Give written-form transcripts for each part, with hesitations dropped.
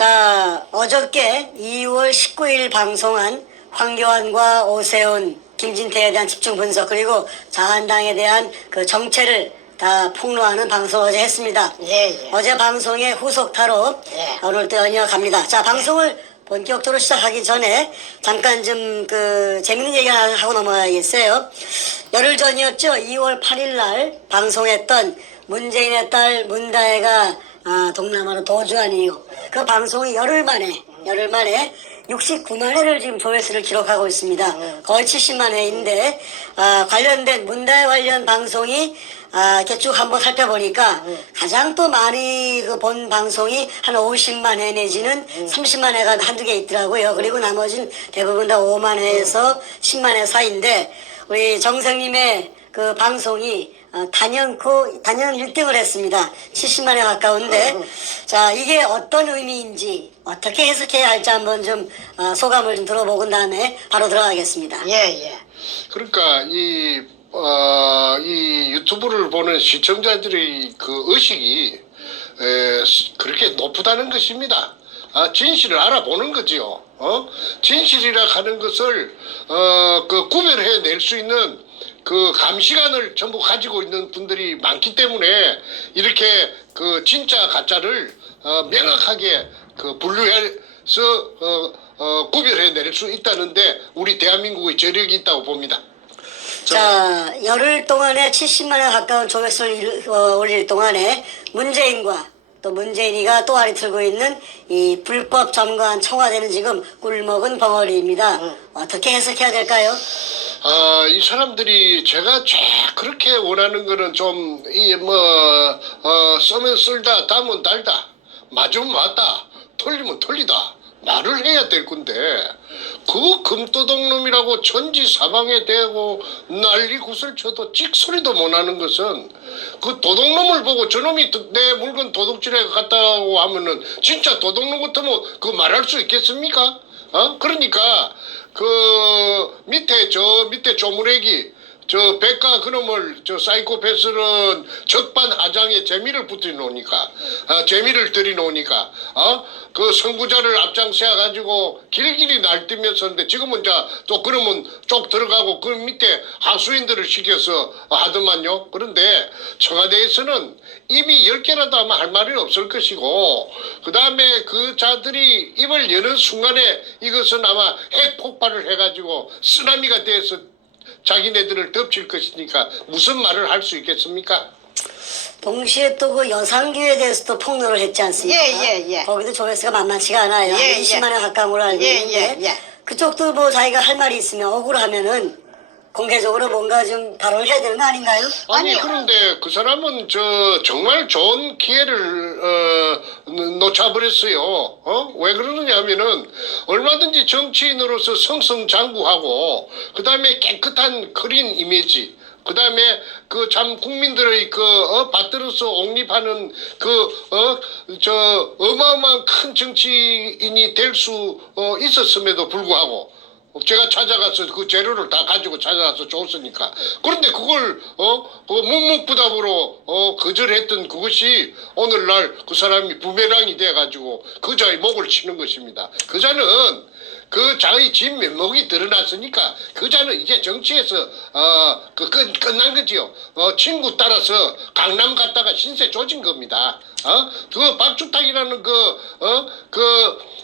자, 어저께 2월 19일 방송한 황교안과 오세훈, 김진태에 대한 집중 분석 그리고 자한당에 대한 그 정체를 다 폭로하는 방송 어제 했습니다. 예. 어제 방송의 후속타로 오늘 또 이어갑니다. 자, 방송을 본격적으로 시작하기 전에 잠깐 좀 그 재밌는 얘기 하나 하고 넘어가야겠어요. 열흘 전이었죠. 2월 8일 날 방송했던 문재인의 딸 문다혜가 동남아로 도주한 이유. 그 방송이 열흘 만에 69만 회를 지금 조회수를 기록하고 있습니다. 거의 70만 회인데 관련된 문다혜 관련 방송이 이렇게 쭉 한번 살펴보니까 가장 또 많이 그 본 방송이 한 50만 회 내지는 30만 회가 한두 개 있더라고요. 그리고 나머지는 대부분 다 5만 회에서 10만 회 사이인데 우리 정생님의 그 방송이 단연 1등을 했습니다. 70만 회 가까운데 자, 이게 어떤 의미인지 어떻게 해석해야 할지 한번 좀 소감을 좀 들어보고 다음에 바로 들어가겠습니다. 예. 그러니까 이 유튜브를 보는 시청자들의 그 의식이 그렇게 높다는 것입니다. 진실을 알아보는 거지요. 진실이라 하는 것을 그 구별해 낼 수 있는 그 감시관을 전부 가지고 있는 분들이 많기 때문에 이렇게 그 진짜 가짜를 명확하게 그 분류해서 구별해 낼 수 있다는데 우리 대한민국의 저력이 있다고 봅니다. 자, 열흘 동안에 70만 회 가까운 조회수를 올릴 동안에 문재인과 또 문재인이가 또 알이 틀고 있는 이 불법 점거한 청와대는 지금 꿀먹은 벙어리입니다. 어떻게 해석해야 될까요? 이 사람들이 제가 그렇게 원하는 거는 좀, 쓰면 쓸다, 담으면 달다, 맞으면 맞다, 틀리면 틀리다. 말을 해야 될 건데, 그 금도둑놈이라고 천지사방에 대고 난리 굿을 쳐도 찍소리도 못 하는 것은 그 도둑놈을 보고 저놈이 내 물건 도둑질해 갔다고 하면은 진짜 도둑놈 같으면 그 말할 수 있겠습니까? 그러니까 저 밑에 조무래기 백가 그놈을 사이코패스는 적반하장에 재미를 붙여놓으니까 재미를 들여놓으니까 그 선구자를 앞장세워 가지고 길길이 날뛰면서 하는데 지금은 또 그러면 쪽 들어가고 그 밑에 하수인들을 시켜서 하더만요. 그런데 청와대에서는 입이 10개라도 아마 할 말이 없을 것이고 그 다음에 그 자들이 입을 여는 순간에 이것은 아마 핵 폭발을 해가지고 쓰나미가 돼서 자기네들을 덮칠 것이니까 무슨 말을 할 수 있겠습니까? 동시에 또 그 여상규에 대해서도 폭로를 했지 않습니까? 예. 거기도 조회수가 만만치가 않아요. 20만 회 가까운 걸로 알고 있는데 그쪽도 뭐 자기가 할 말이 있으면 억울하면은 공개적으로 뭔가 좀 발언을 해야 되는 거 아닌가요? 아니 그런데 그 사람은 정말 좋은 기회를 놓쳐버렸어요. 왜 그러느냐 하면은 얼마든지 정치인으로서 승승장구하고 그 다음에 깨끗한 클린 이미지 그 다음에 그 참 국민들의 받들어서 옹립하는 어마어마한 큰 정치인이 될 수 있었음에도 불구하고 제가 찾아가서 그 재료를 다 가지고 찾아가서 줬으니까. 그런데 그걸, 묵묵부답으로, 거절했던 그것이 오늘날 그 사람이 부메랑이 돼가지고 그자의 목을 치는 것입니다. 그자는 그 자의 진 면목이 드러났으니까 그자는 이제 정치에서, 끝난 거지요. 친구 따라서 강남 갔다가 신세 조진 겁니다. 그 박주탁이라는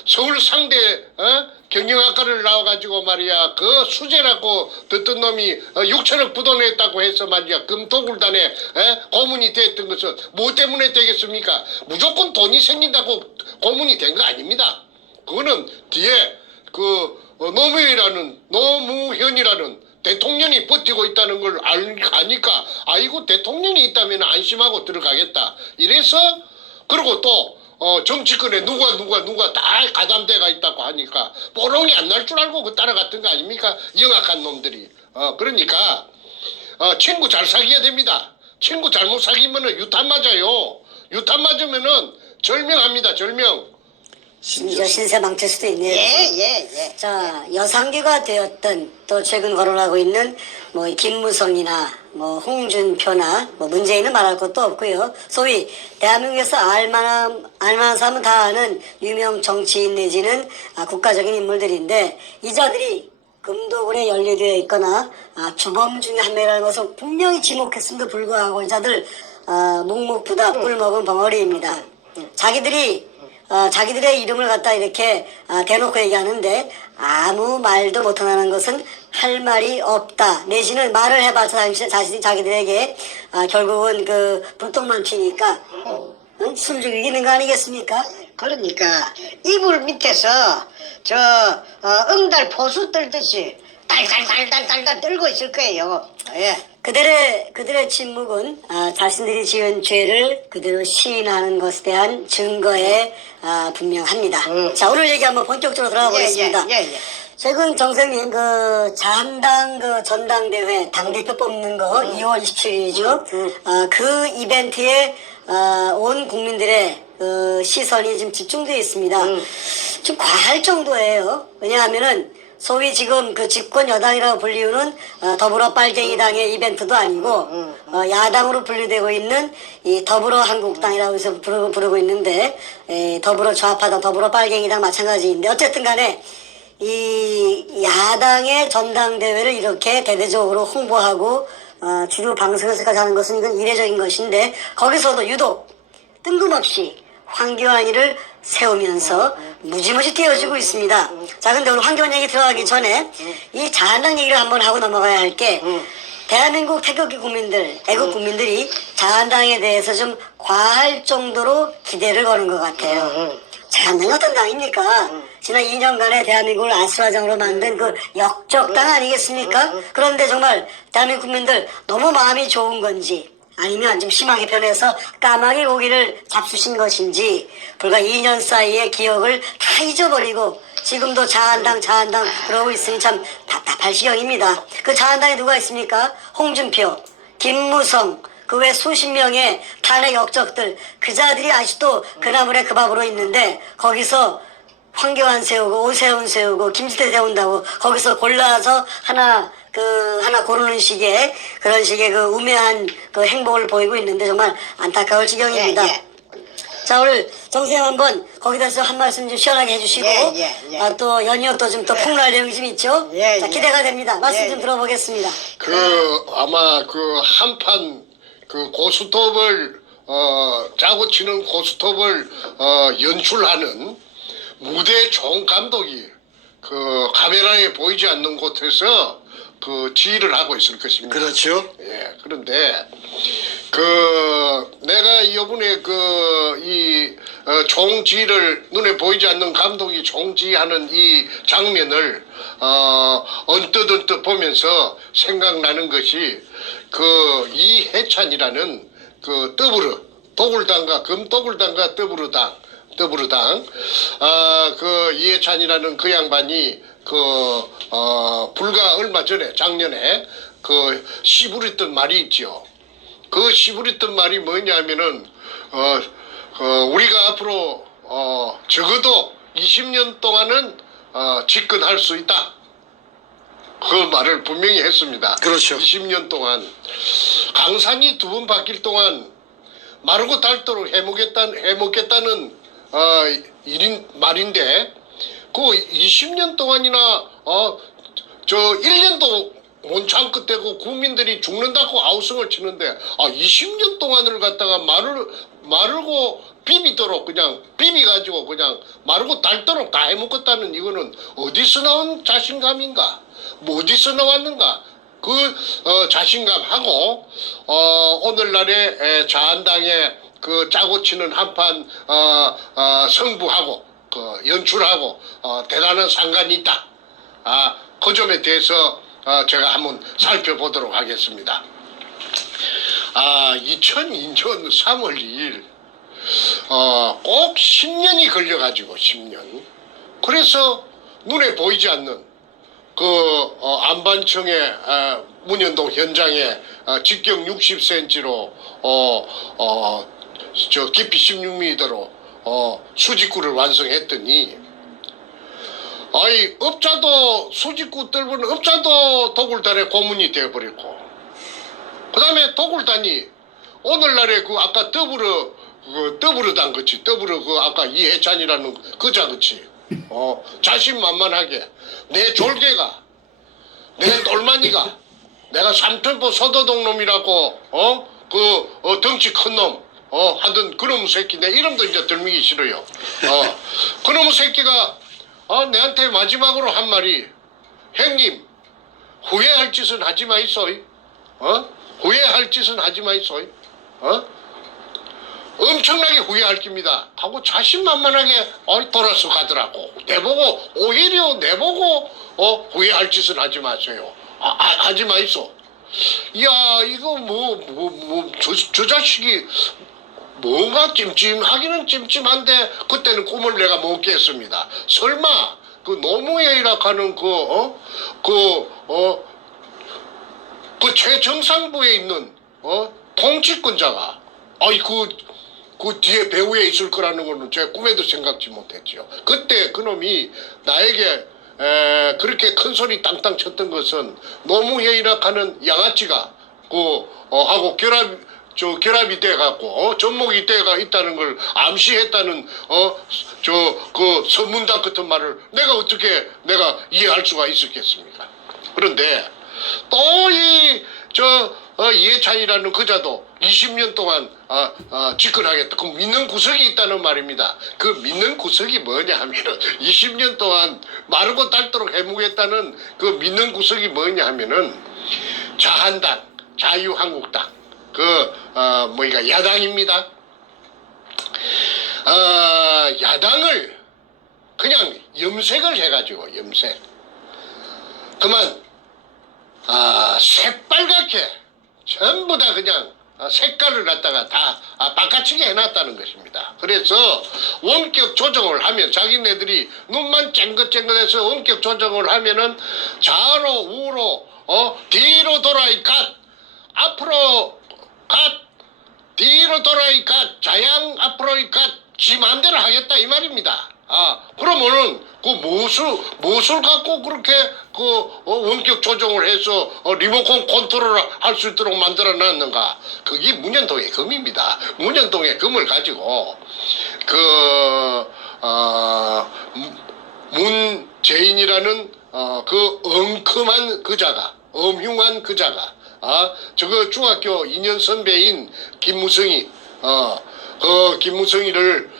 서울 상대, 경영학과를 나와가지고 말이야 그 수재라고 듣던 놈이 6천억 부도냈다고 해서 말이야 금토굴단에 고문이 됐던 것은 뭐 때문에 되겠습니까? 무조건 돈이 생긴다고 고문이 된 거 아닙니다. 그거는 뒤에 노무현이라는 대통령이 버티고 있다는 걸 아니까 아이고 대통령이 있다면 안심하고 들어가겠다 이래서 그리고 또 정치권에 누가 다 가담대가 있다고 하니까 뽀롱이 안 날 줄 알고 따라갔던 거 아닙니까? 영악한 놈들이. 그러니까 친구 잘 사귀어야 됩니다. 친구 잘못 사귀면은 유탄 맞아요. 유탄 맞으면은 절명합니다. 절명. 심지어 신세 망칠 수도 있네요. 예. 자, 여상규가 되었던 또 최근 거론하고 있는 뭐 김무성이나 뭐 홍준표나 뭐 문재인은 말할 것도 없고요. 소위 대한민국에서 알만한 사람은 다 아는 유명 정치인 내지는 국가적인 인물들인데 이 자들이 금도굴에 연루되어 있거나 주범 중에 한 명이라는 것을 분명히 지목했음에도 불구하고 이 자들 묵묵부답 꿀먹은 벙어리입니다. 자기들의 이름을 갖다 이렇게 대놓고 얘기하는데 아무 말도 못하는 것은 할 말이 없다. 내지는 말을 해봐서 자기들에게 결국은 그 불똥만 피니까 숨 죽이는 거 아니겠습니까? 그러니까 이불 밑에서 응달 포수 떨듯이 달달달달달달 떨고 있을 거예요. 예. 그들의 침묵은 자신들이 지은 죄를 그대로 시인하는 것에 대한 증거에 분명합니다. 자, 오늘 얘기 한번 본격적으로 들어가 보겠습니다. 예. 최근 정생님 그 자한당 그 전당대회 당대표 뽑는 거 2월 27일이죠. 그 이벤트에 온 국민들의 그 시선이 지금 집중되어 있습니다. 좀 과할 정도예요. 왜냐하면은 소위 지금 그 집권 여당이라고 불리우는 더불어 빨갱이당의 이벤트도 아니고 야당으로 분류되고 있는 이 더불어 한국당이라고 해서 부르고 있는데 더불어 좌파당, 더불어 빨갱이당 마찬가지인데 어쨌든 간에 이 야당의 전당대회를 이렇게 대대적으로 홍보하고 주류 방송에서까지 하는 것은 이건 이례적인 것인데 거기서도 유독 뜬금없이 황교안이를 세우면서 무지무지 띄워지고 있습니다. 자, 근데 오늘 황교안 얘기 들어가기 전에 이 자한당 얘기를 한번 하고 넘어가야 할 게 대한민국 태극기 국민들, 애국 국민들이 자한당에 대해서 좀 과할 정도로 기대를 거는 것 같아요. 자한당이 어떤 당입니까? 지난 2년간의 대한민국을 아수라장으로 만든 그 역적당 아니겠습니까? 그런데 정말 대한민국 국민들 너무 마음이 좋은 건지 아니면 좀 심하게 변해서 까마귀 고기를 잡수신 것인지 불과 2년 사이의 기억을 다 잊어버리고 지금도 자한당 그러고 있으니 참 답답할 지경입니다. 그 자한당에 누가 있습니까? 홍준표, 김무성, 그 외 수십 명의 탄핵 역적들 그 자들이 아직도 그나물에 그 밥으로 있는데 거기서 황교안 세우고 오세훈 세우고 김지태 세운다고 거기서 골라서 하나 고르는 식의 그런 식의 그 우매한 그 행보를 보이고 있는데 정말 안타까울 지경입니다. 자, 오늘 정세영 한번 거기다서 한 말씀 좀 시원하게 해주시고 또 연이어도 좀 더 폭로할 내용이 좀 있죠. 자, 기대가 됩니다. 말씀 좀 들어보겠습니다. 아마 그 한판 그 고스톱을 짜고 치는 고스톱을 연출하는 무대 종 감독이 그 카메라에 보이지 않는 곳에서 그 지휘를 하고 있을 것입니다. 그렇죠. 예, 그런데 그 내가 이번에 그 이 총지휘를 눈에 보이지 않는 감독이 총지휘하는 이 장면을 언뜻 보면서 생각나는 것이 그 이해찬이라는 그 도굴당과 금도굴당과 더불어당 그 이해찬이라는 그 양반이 불과 얼마 전에 작년에 그 시부렸던 말이 있죠. 그 시부렸던 말이 뭐냐면은 우리가 앞으로 적어도 20년 동안은 집권할 수 있다. 그 말을 분명히 했습니다. 그렇죠. 20년 동안 강산이 두 번 바뀔 동안 마르고 닳도록 해먹겠다는 말인데 그 20년 동안이나 1년도 못 참고 떼고 국민들이 죽는다고 아우성을 치는데 20년 동안을 갖다가 마르고 비비도록 그냥 비비가지고 그냥 마르고 닳도록 다 해먹겠다는 이거는 어디서 나온 자신감인가? 뭐 어디서 나왔는가? 그 자신감하고 오늘날의 자한당의 그 짜고 치는 한판 승부하고 그 연출하고 대단한 상관이 있다. 그 점에 대해서 제가 한번 살펴보도록 하겠습니다. 2002년 3월 2일 꼭 10년이 걸려가지고 10년. 그래서 눈에 보이지 않는 그 안반청의 문현동 현장에 직경 60cm로 깊이 16m로 수직구를 완성했더니 아이 업자도 수직구 뜰은 업자도 도굴단의 고문이 되어버렸고 그 다음에 도굴단이 오늘날에 그 아까 더불어당 그치 더불어 그 아까 이해찬이라는 그자 그치 자신만만하게 내 졸개가 내 똘마니가 내가 삼천포 서도동 놈이라고 덩치 큰 놈 하던 그놈 새끼 내 이름도 이제 들미기 싫어요. 그놈 새끼가 내한테 마지막으로 한 말이 형님 후회할 짓은 하지 마이소이. 후회할 짓은 하지 마이소이. 엄청나게 후회할 겁니다 하고 자신만만하게 돌아서 가더라고. 내보고 오히려 내보고 후회할 짓은 하지 마세요. 하지 마이소. 야 이거 저 자식이 뭔가 찜찜하기는 찜찜한데 그때는 꿈을 내가 못 깼습니다. 설마 그 노무현이라 하는 그 최정상부에 있는 통치권자가 그 뒤에 배후에 있을 거라는 거는 제 꿈에도 생각지 못했죠. 그때 그놈이 나에게 그렇게 큰 소리 땅땅 쳤던 것은 노무현이라 하는 양아치가 하고 결합이 돼갖고 접목이 돼가 있다는 걸 암시했다는 그 선문답 같은 말을 내가 어떻게 내가 이해할 수가 있었겠습니까? 그런데 또 이해찬이라는 그자도 20년 동안 집권하겠다. 그 믿는 구석이 있다는 말입니다. 그 믿는 구석이 뭐냐 하면은 20년 동안 마르고 닳도록 해보겠다는 그 믿는 구석이 뭐냐 하면은 자한당, 자유한국당, 야당입니다. 야당을 그냥 염색을 해가지고 염색. 그만 새빨갛게 전부 다 그냥 색깔을 갖다가 다 바꿔치기 해놨다는 것입니다. 그래서 원격 조정을 하면 자기네들이 눈만 쨍긋쨍긋해서 원격 조정을 하면은 좌로 우로 뒤로 돌아이 갓 앞으로 갓 뒤로 돌아이 갓 자양 앞으로 이 갓 지 마음대로 하겠다 이 말입니다. 그러면은 그 무엇을 갖고 그렇게 원격 조정을 해서 리모컨 컨트롤을 할 수 있도록 만들어 놨는가? 그게 문현동의 금입니다. 문현동의 금을 가지고 문재인이라는 그 엉큼한 그자가 엄흉한 그자가 저거 중학교 2년 선배인 김무성이 김무성이를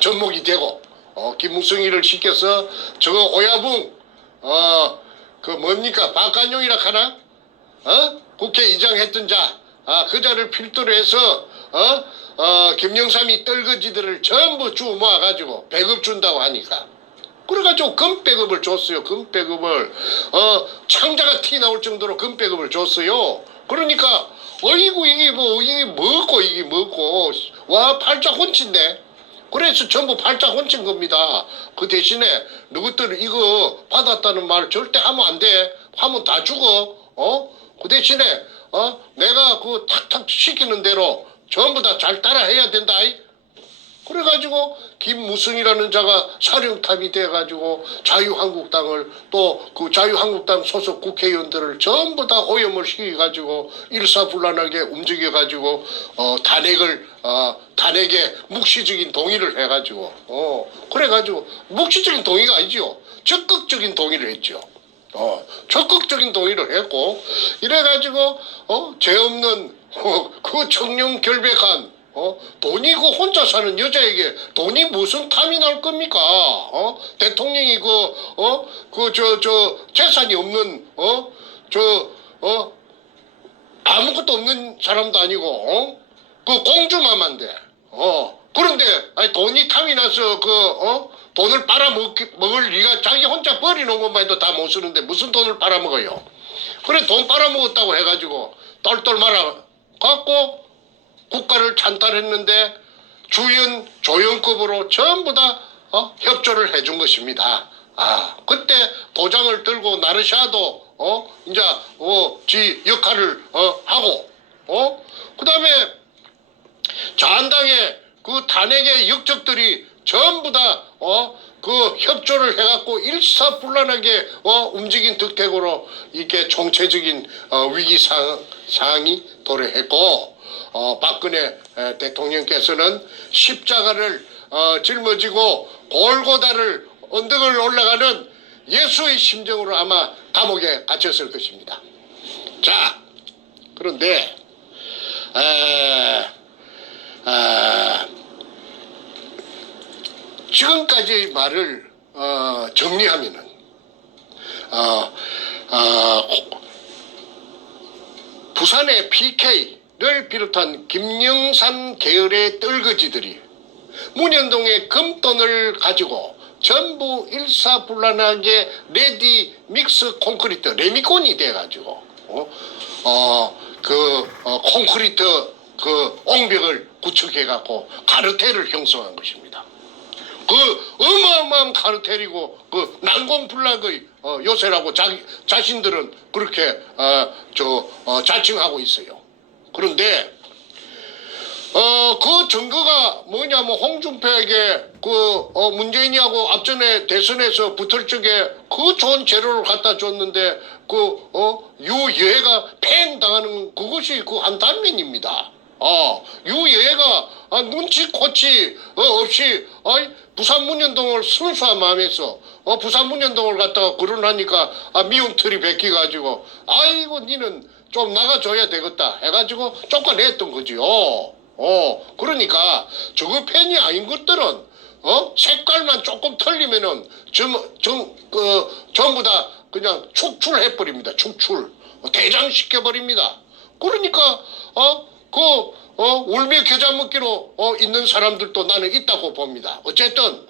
접목이 되고 김무성이를 시켜서 저거 오야붕 뭡니까 박관용이라 하나 국회의장 했던 그자를 필두로 해서 김영삼이 떨거지들을 전부 주 모아가지고 배급 준다고 하니까 그래가지고 금배급을 줬어요. 금배급을 창자가 티 나올 정도로 금배급을 줬어요. 그러니까 어이구 이게 뭐고 와 팔자 혼친데 그래서 전부 팔자 혼친 겁니다. 그 대신에 누구들 이거 받았다는 말 절대 하면 안 돼. 하면 다 죽어. 그 대신에 내가 그 탁탁 시키는 대로 전부 다 잘 따라 해야 된다. 그래가지고 김무성이라는 자가 사령탑이 돼가지고 자유한국당을 또 그 자유한국당 소속 국회의원들을 전부 다 오염을 시켜가지고 일사불란하게 움직여가지고 탄핵에 묵시적인 동의를 해가지고 그래가지고 묵시적인 동의가 아니죠. 적극적인 동의를 했죠. 적극적인 동의를 했고 이래가지고 죄 없는 그 청렴 결백한 돈이 그 혼자 사는 여자에게 돈이 무슨 탐이 날 겁니까? 대통령이 재산이 없는 아무것도 없는 사람도 아니고 그 공주마마인데 그런데 돈이 탐이 나서 돈을 빨아먹을 리가 자기 혼자 버리는 것만 해도 다 못 쓰는데 무슨 돈을 빨아먹어요? 그래 돈 빨아먹었다고 해가지고 똘똘 말아 갖고 국가를 찬탈했는데 주연 조연급으로 전부 다 협조를 해준 것입니다. 그때 도장을 들고 나르샤도 이제 지 역할을 하고 그 다음에 자한당의 그 탄핵의 역적들이 전부 다 그 협조를 해갖고 일사불란하게 움직인 득택으로 이렇게 총체적인 위기 상황이 도래했고 박근혜 대통령께서는 십자가를 짊어지고 골고다를 언덕을 올라가는 예수의 심정으로 아마 감옥에 갇혔을 것입니다. 자, 그런데 지금까지 말을 정리하면은 부산의 PK를 비롯한 김영삼 계열의 떨거지들이 문현동의 금돈을 가지고 전부 일사불란하게 레디 믹스 콘크리트 레미콘이 돼가지고 콘크리트 그 옹벽을 구축해갖고 카르텔을 형성한 것입니다. 그 어마어마한 카르텔이고 그 난공불락의 요새라고 자신들은 그렇게 자칭하고 있어요. 그런데 그 증거가 뭐냐면 홍준표에게 문재인이하고 앞전에 대선에서 붙을 적에 그 좋은 재료를 갖다 줬는데 유여애가 팽 당하는 그것이 그 한 단면입니다. 유여애가 눈치코치 없이 부산 문현동을 순수한 마음에서 부산 문현동을 갖다가 거론하니까 미운 털이 베끼가지고 아이고 니는 좀 나가줘야 되겠다 해가지고 쫓아냈던 거지요. 그러니까 저거 팬이 아닌 것들은 색깔만 조금 틀리면은 전부 다 그냥 축출해버립니다. 축출 대장시켜버립니다. 그러니까 울며 겨자 먹기로 있는 사람들도 나는 있다고 봅니다. 어쨌든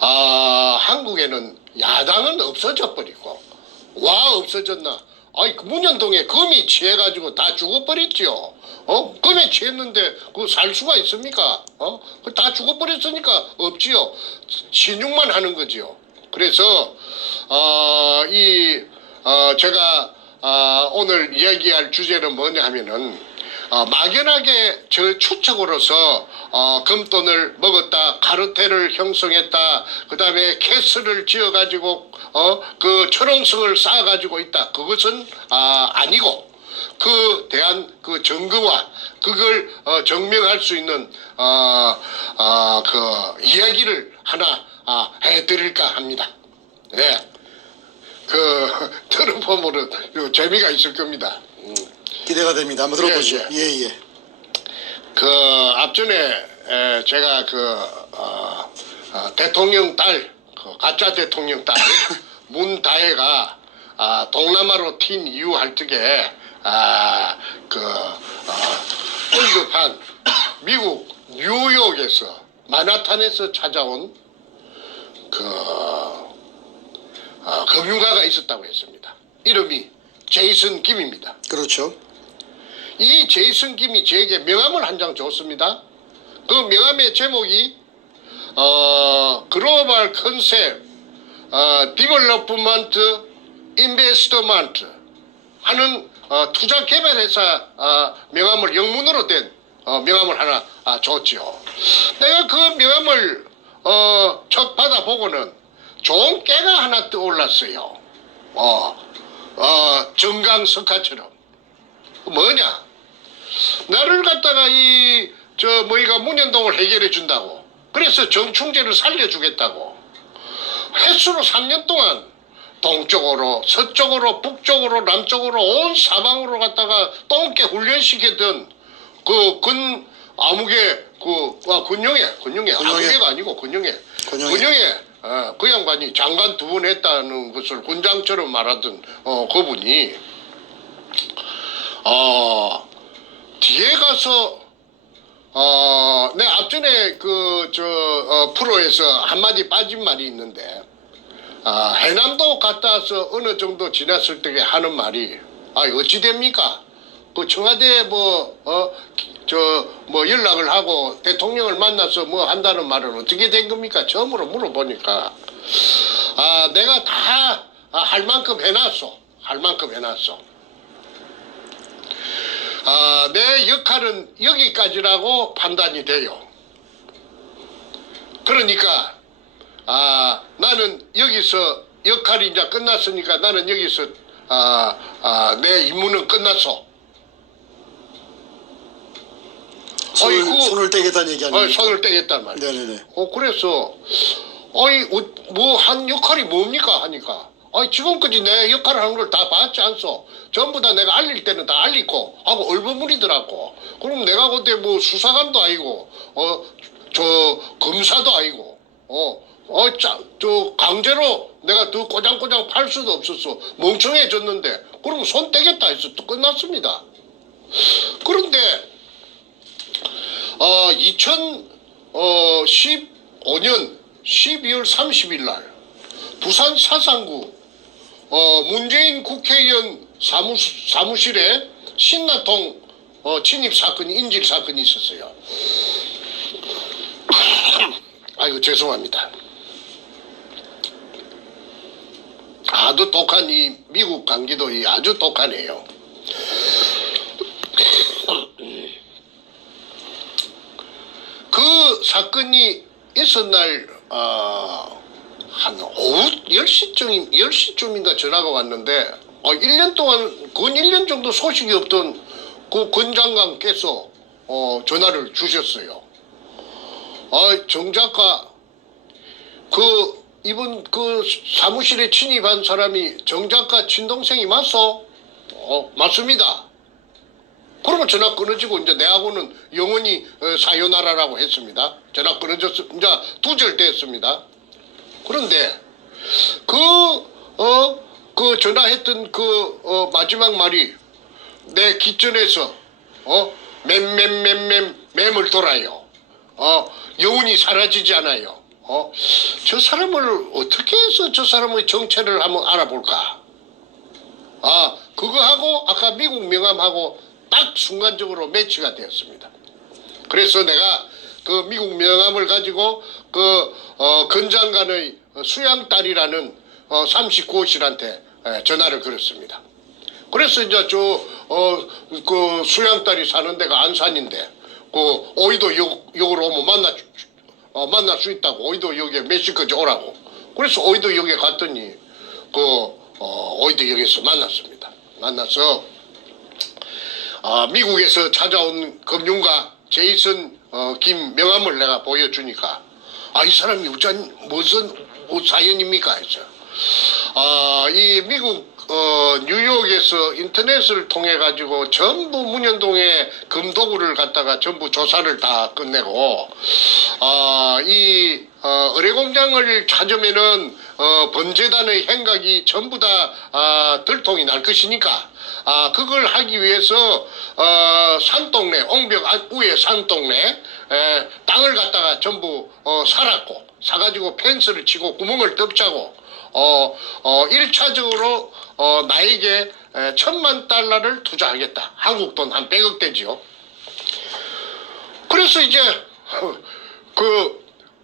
한국에는 야당은 없어져 버리고 와 없어졌나? 그 문현동에 금이 취해가지고 다 죽어버렸지요. 금에 취했는데 살 수가 있습니까? 다 죽어버렸으니까 없지요. 신용만 하는 거지요. 그래서 제가 오늘 이야기할 주제는 뭐냐 하면은 막연하게 저 추측으로서 금돈을 먹었다, 카르텔을 형성했다, 그 다음에 캐슬을 지어가지고 그 철옹성을 쌓아가지고 있다. 그것은 아니고 그 대한 그 증거와 그걸 증명할 수 있는 그 이야기를 하나 해드릴까 합니다. 네, 들어보면은 재미가 있을 겁니다. 기대가 됩니다. 한번 들어보시죠. 예. 앞전에 제가 대통령 딸, 가짜 대통령 딸 문다혜가 동남아로 튄 이유 할 적에 언급한 미국 뉴욕에서 마나탄에서 찾아온 금융가가 있었다고 했습니다. 이름이 제이슨 김입니다. 그렇죠. 이 제이슨 김이 저에게 명함을 한 장 줬습니다. 그 명함의 제목이 글로벌 컨셉 디벨로프먼트 인베스트먼트 하는 투자 개발 회사 명함을 영문으로 된 명함을 하나 줬죠. 내가 그 명함을 첫 받아보고는 좋은 깨가 하나 떠올랐어요. 정강석화처럼. 뭐냐? 나를 갖다가 뭐이가 문현동을 해결해 준다고. 그래서 정충재를 살려주겠다고. 횟수로 3년 동안 동쪽으로, 서쪽으로, 북쪽으로, 남쪽으로 온 사방으로 갔다가 똥개 훈련시키던 군용회, 아무개가 아니고 군용회. 그 양반이 장관 2번 했다는 것을 군장처럼 말하던 그분이 뒤에 가서 내 앞전에 프로에서 한마디 빠진 말이 있는데 해남도 갔다 와서 어느 정도 지났을 때 하는 말이 어찌 됩니까? 그 청와대에 연락을 하고 대통령을 만나서 한다는 말은 어떻게 된 겁니까? 처음으로 물어보니까 내가 다 할 만큼 해놨어. 내 역할은 여기까지라고 판단이 돼요. 그러니까 나는 여기서 역할이 이제 끝났으니까 나는 여기서 내 임무는 끝났어. 손을 떼겠다는 얘기 아닙니까? 손을 떼겠단 말이야. 네네네. 그래서 뭐 한 역할이 뭡니까 하니까 지금까지 내 역할을 하는 걸 다 봤지 않소? 전부 다 내가 알릴 때는 다 알리고 하고 얼버무리더라고. 그럼 내가 그때 뭐 수사관도 아니고 저 검사도 아니고 저 강제로 내가 더 꼬장꼬장 팔 수도 없었어. 멍청해졌는데 그럼 손 떼겠다 해서 또 끝났습니다. 그런데 2015년 12월 30일 날 부산 사상구 문재인 국회의원 사무실에 신나통 침입 사건이 인질 사건이 있었어요. 아이고 죄송합니다. 아주 독한 이 미국 감기도 아주 독하네요. 그 사건이 있은 날 한 오후 10시쯤인가 전화가 왔는데 1년 동안 근 1년 정도 소식이 없던 그 권 장관께서 전화를 주셨어요. 정 작가 이번 그 사무실에 침입한 사람이 정 작가 친동생이 맞소? 맞습니다. 그러면 전화 끊어지고 이제 내하고는 영원히 사요나라라고 했습니다. 전화 끊어졌어. 이제 두절 됐습니다. 그런데 그 전화했던 그 마지막 말이 내 기전에서 맴을 돌아요. 영혼이 사라지지 않아요. 저 사람을 어떻게 해서 저 사람의 정체를 한번 알아볼까? 그거하고 아까 미국 명함하고 딱 순간적으로 매치가 되었습니다. 그래서 내가 그 미국 명함을 가지고 권 장관의 수양딸이라는 39호실한테 전화를 걸었습니다. 그래서 이제 그 수양딸이 사는 데가 안산인데 그 오이도 역으로 오면 만날 수 있다고 오이도역에 몇 시까지 오라고. 그래서 오이도역에 갔더니 오이도역에서 만났습니다. 만나서 미국에서 찾아온 금융가 제이슨 김 명함을 내가 보여주니까 이 사람이 무슨 사연입니까 했죠. 이 미국 뉴욕에서 인터넷을 통해 가지고 전부 문현동에 금도구를 갖다가 전부 조사를 다 끝내고 이 의뢰공장을 찾으면은 범죄단의 행각이 전부 다 들통이 날 것이니까 그걸 하기 위해서 산동네 옹벽 위에 산동네 땅을 갖다가 전부 사가지고 펜스를 치고 구멍을 덮자고 1차적으로 나에게 $10,000,000를 투자하겠다. 한국 돈 한 100억 되지요. 그래서 이제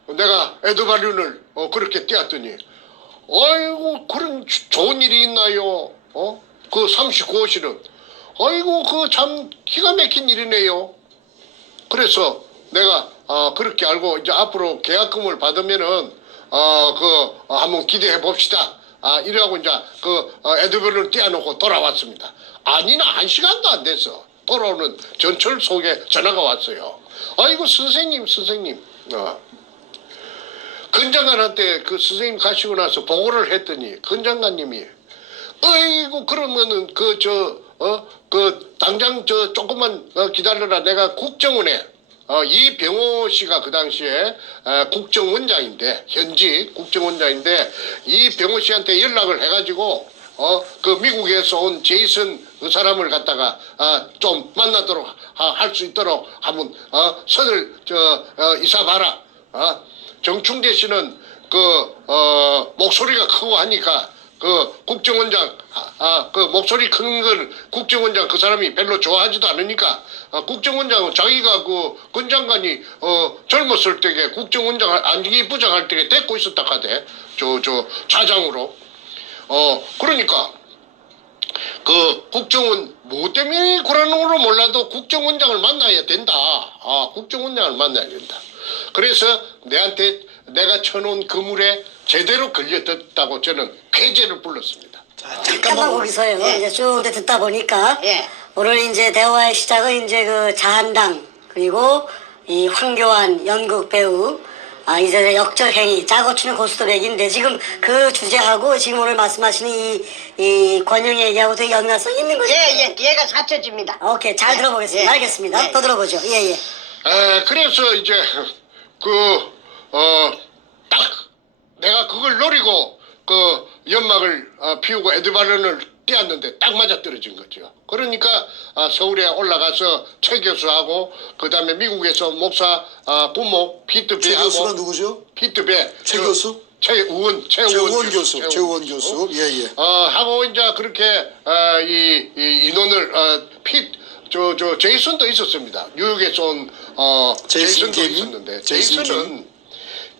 내가 에드바륜을 그렇게 띄었더니 아이고 그런 좋은 일이 있나요? 그 39호실은 아이고 그 참 기가 막힌 일이네요. 그래서 내가 그렇게 알고 이제 앞으로 계약금을 받으면은 한번 기대해 봅시다. 이래하고 이제 에드버를 띄워놓고 돌아왔습니다. 아니나 1시간도 안 돼서 돌아오는 전철 속에 전화가 왔어요. 아이고 선생님 권 장관한테 그 선생님 가시고 나서 보고를 했더니 권 장관님이 아이고 그러면은 당장 조금만 기다려라. 내가 국정원에 이병호 씨가 그 당시에 국정원장인데 현지 국정원장인데 이병호 씨한테 연락을 해가지고 그 미국에서 온 제이슨 그 사람을 갖다가 좀 만나도록 할 수 있도록 한번 선을 이사봐라. 정충재 씨는 목소리가 크고 하니까 국정원장 그 목소리 큰 건 국정원장 그 사람이 별로 좋아하지도 않으니까 국정원장은 자기가 권 장관이 젊었을 때에 국정원장 안기 부장할 때에 데리고 있었다 하대. 저 차장으로. 그러니까 그 국정원 뭐 때문에 그러는 걸로 몰라도 국정원장을 만나야 된다. 국정원장을 만나야 된다. 그래서 내한테 내가 쳐놓은 그물에 제대로 걸려졌다고 저는 쾌재를 불렀습니다. 자, 잠깐만 거기서요. 예. 이제 쭉 듣다 보니까 예. 오늘 이제 대화의 시작은 이제 그 자한당 그리고 이 황교안 연극 배우 이제 역적행위 짜고 치는 고스톱백인데 지금 그 주제하고 지금 오늘 말씀하시는 이 권영 얘기하고 되게 연관성 있는 거죠? 예, 얘가 사쳐집니다. 오케이 잘 들어보겠습니다. 예. 알겠습니다. 예. 더 들어보죠. 예예. 그래서 이제 딱 내가 그걸 노리고 그 연막을 피우고 에드바른을 띄었는데 딱 맞아 떨어진 거죠. 그러니까 서울에 올라가서 최 교수하고 그 다음에 미국에서 목사 부모 최 교수가 피트배하고 누구죠? 피트배 최 교수? 최우원 최우원 교수. 최우원 교수. 예예. 하고 이제 그렇게 이 인원을 저 제이슨도 있었습니다. 뉴욕에서 온 제이슨 제이슨도 김? 있었는데 제이슨 제이슨은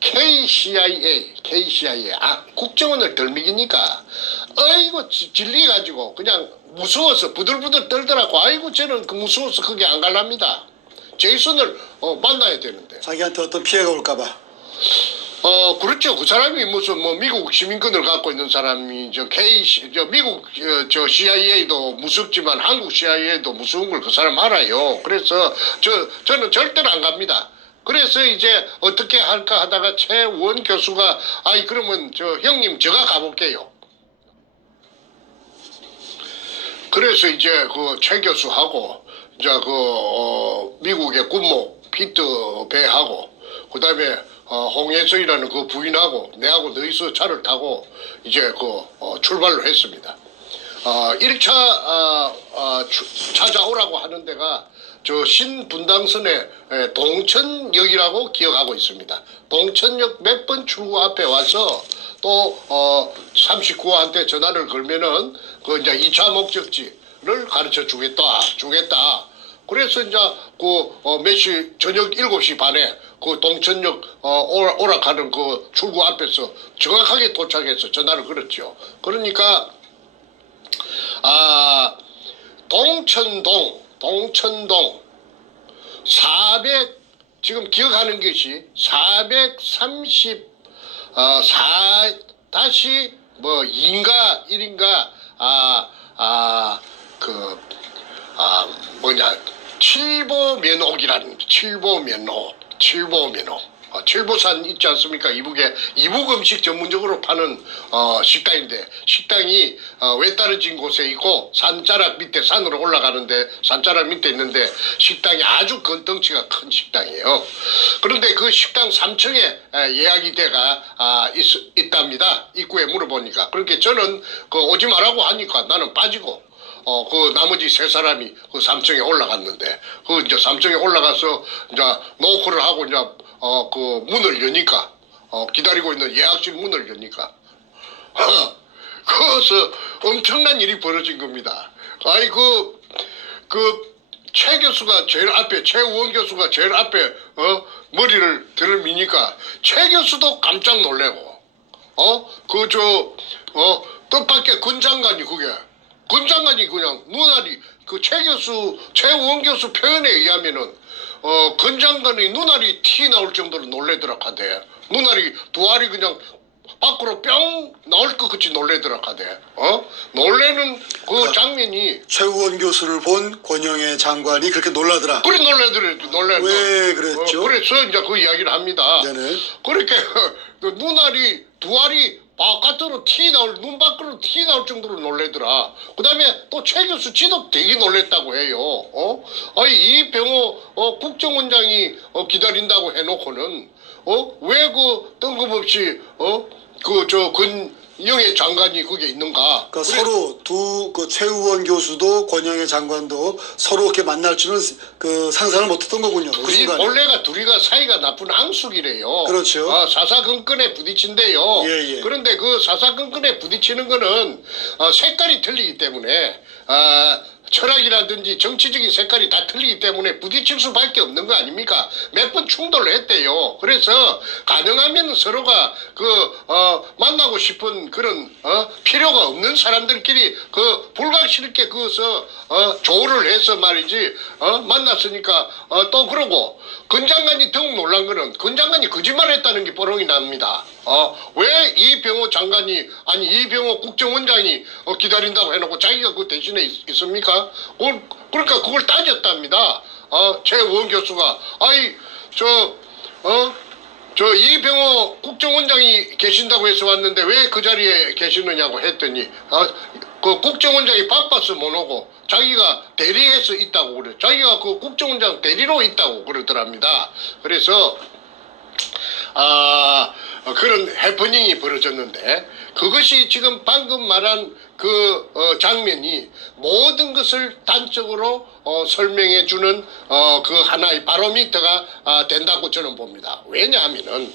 KCIA 국정원을 덜미기니까 아이고 질리 가지고 그냥 무서워서 부들부들 떨더라고. 아이고 저는 그 무서워서 그게 안 갈랍니다. 제이슨을 만나야 되는데. 자기한테 어떤 피해가 올까봐. 그렇죠. 그 사람이 무슨 뭐 미국 시민권을 갖고 있는 사람이 미국 CIA도 무섭지만 한국 CIA도 무서운 걸 그 사람 알아요. 그래서 저는 절대로 안 갑니다. 그래서 이제 어떻게 할까 하다가 최원 교수가 그러면 형님 제가 가볼게요. 그래서 이제 그 최 교수하고 이제 미국의 군모 피트 배하고 그다음에 홍예서이라는 그 부인하고 내하고 너희서 차를 타고 이제 출발을 했습니다. 1차 찾아오라고 하는 데가 저 신분당선의 동천역이라고 기억하고 있습니다. 동천역 몇 번 출구 앞에 와서 또 39호한테 전화를 걸면은 그 이제 2차 목적지를 가르쳐 주겠다. 그래서 이제 몇 시 저녁 7시 반에 그 동천역 오락하는 그 출구 앞에서 정확하게 도착해서 전화를 걸었죠. 그러니까 동천동 400 지금 기억하는 것이 434 다시 뭐 2인가 1인가 칠보면옥이라는 칠보면옥 칠보산 있지 않습니까? 이북 음식 전문적으로 파는 식당인데 식당이 외따라진 곳에 있고 산자락 밑에 산으로 올라가는데 산자락 밑에 있는데 식당이 아주 덩치가 큰 식당이에요. 그런데 그 식당 3층에 예약이 돼가 있답니다. 입구에 물어보니까. 그렇게 저는 오지 말라고 하니까 나는 빠지고 그 나머지 3사람이 그 3층에 올라갔는데 그 이제 3층에 올라가서 이제 노크를 하고 이제 그 문을 여니까 기다리고 있는 예약실 문을 여니까 거기서 엄청난 일이 벌어진 겁니다. 최 교수가 제일 앞에 최우원 교수가 제일 앞에 머리를 들미니까 최 교수도 깜짝 놀래고 뜻밖의 군장관이 그냥 눈알이 최우원 교수 표현에 의하면은 건장관의 눈알이 티 나올 정도로 놀래더라 카대. 눈알이 두 알이 그냥 밖으로 뿅 나올 것 같이 놀래더라 카대. 놀래는 그 장면이 최우원 교수를 본 권영애 장관이 그렇게 놀라더라. 그래 놀래. 왜 그랬죠? 그래서 이제 그 이야기를 합니다. 네네. 그렇게 눈알이 두 알이 바깥으로 눈 밖으로 티 나올 정도로 놀래더라. 그 다음에 또 최 교수 지도 되게 놀랬다고 해요. 이 병호 국정원장이 기다린다고 해놓고는 왜 그 뜬금없이 권영애 장관이 그게 있는가? 그러니까 서로 그 최우원 교수도 권영애 장관도 서로 이렇게 만날 줄은 상상을 못했던 거군요. 그 이 순간에. 본래가 둘이가 사이가 나쁜 앙숙이래요. 그렇죠. 사사건건에 부딪힌대요. 예. 그런데 그 사사건건에 부딪히는 거는 색깔이 틀리기 때문에 철학이라든지 정치적인 색깔이 다 틀리기 때문에 부딪힐 수밖에 없는 거 아닙니까? 몇 번 충돌을 했대요. 그래서 가능하면 서로가 만나고 싶은 하는 그런 필요가 없는 사람들끼리 그 불가실게 그것서 조를 해서 말이지 만났으니까 또 그러고 권 장관이 더욱 놀란 거는 권 장관이 거짓말했다는 게 뽀롱이 납니다. 왜 이병호 장관이 아니 이병호 국정원장이 기다린다고 해놓고 자기가 그 대신에 있습니까? 그러니까 그걸 따졌답니다. 최우원 교수가 아이 저 이병호 국정원장이 계신다고 해서 왔는데 왜 그 자리에 계시느냐고 했더니 그 국정원장이 바빠서 못 오고 자기가 대리해서 있다고 그래. 자기가 그 국정원장 대리로 있다고 그러더랍니다. 그래서 그런 해프닝이 벌어졌는데 그것이 지금 방금 말한 그 장면이 모든 것을 단적으로 설명해주는 그 하나의 바로미터가 된다고 저는 봅니다. 왜냐하면은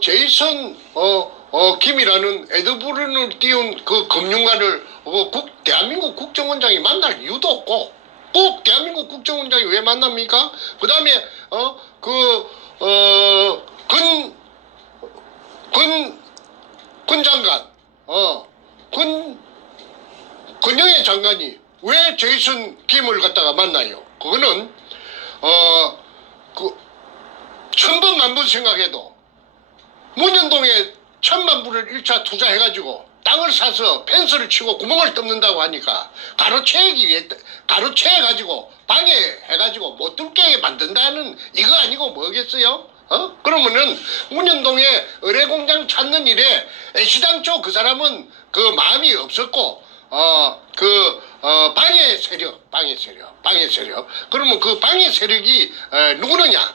제이슨 김이라는 에드브룬을 띄운 그 금융가를 대한민국 국정원장이 만날 이유도 없고 꼭 대한민국 국정원장이 왜 만납니까? 그 다음에 군 장관 권영애 장관이 왜 제이슨 김을 갖다가 만나요? 그거는 천번 만번 생각해도 문현동에 1,000만 불을 1차 투자해가지고 땅을 사서 펜스를 치고 구멍을 뚫는다고 하니까 가로채가지고 방해해가지고 못 뚫게 만든다는 이거 아니고 뭐겠어요? 그러면은 문현동에 의뢰공장 찾는 일에 애시당초 그 사람은 그 마음이 없었고 방해 세력. 그러면 그 방해 세력이 누구느냐?